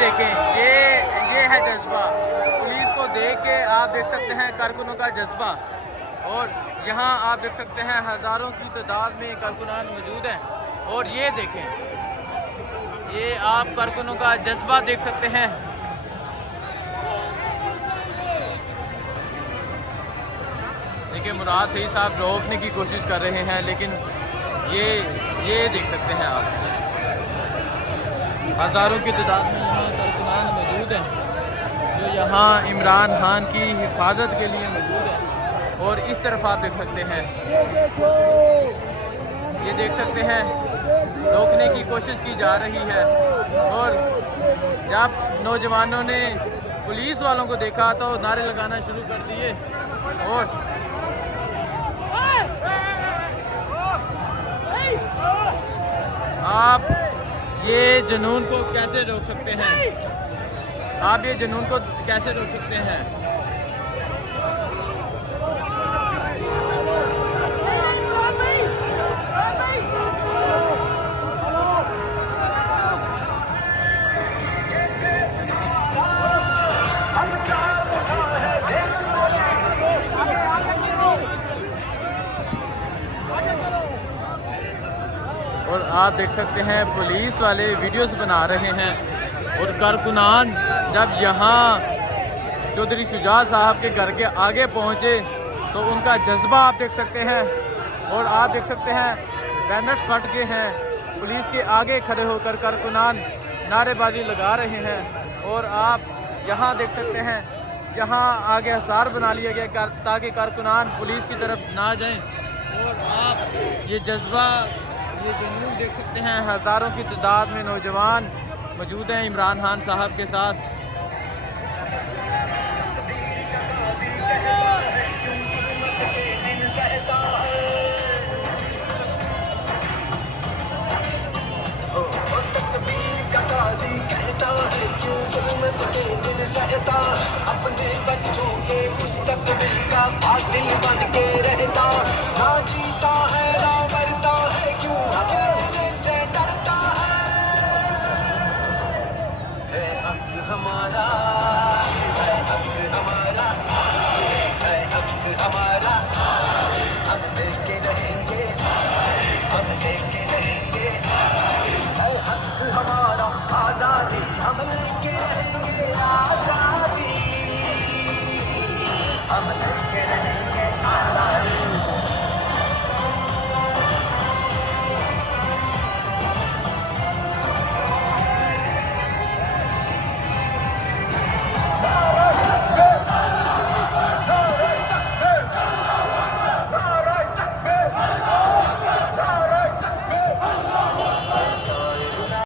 देखें, ये है जज्बा। पुलिस को देख के आप देख सकते हैं कारकुनों का जज्बा। और यहाँ आप देख सकते हैं हज़ारों की तादाद में कारकुनान मौजूद हैं। और ये देखें, ये आप कारकुनों का जज्बा देख सकते हैं। देखिए मुराद सही साहब रोकने की कोशिश कर रहे हैं, लेकिन ये देख सकते हैं आप हज़ारों की तादाद में यहाँ कारकुनान मौजूद हैं जो यहाँ इमरान खान की हिफाजत के लिए मौजूद है। और इस तरफ आप देख सकते हैं, ये देख सकते हैं रोकने की कोशिश की जा रही है। और जब नौजवानों ने पुलिस वालों को देखा तो नारे लगाना शुरू कर दिए। और आप ये जुनून को कैसे रोक सकते हैं? आप ये जुनून को कैसे रोक सकते हैं? और आप देख सकते हैं पुलिस वाले वीडियोस बना रहे हैं। और कारकुनान जब यहाँ चौधरी शुजा साहब के घर के आगे पहुँचे तो उनका जज्बा आप देख सकते हैं। और आप देख सकते हैं बैनर्स फट गए हैं। पुलिस के आगे खड़े होकर कारकुनान नारेबाजी लगा रहे हैं। और आप यहाँ देख सकते हैं, यहाँ आगे हसार बना लिया गया ताकि कारकुनान पुलिस की तरफ ना जाएं। और आप ये जज्बा, ये जुनून देख सकते हैं, हज़ारों की तादाद में नौजवान मौजूद हैं इमरान खान साहब के साथ। अपने बच्चों के मुस्तकबिल का कातिल बन के रहता, ना जीता है ना मरता है, क्यों कहने से डरता है हक हमारा, है हक हमारा, है हक हमारा, हम लेके रहेंगे, हम लेके रहेंगे, है हक हमारा आज़ादी, हम लेके रहेंगे आज़ादी, हम लेके रहेंगे।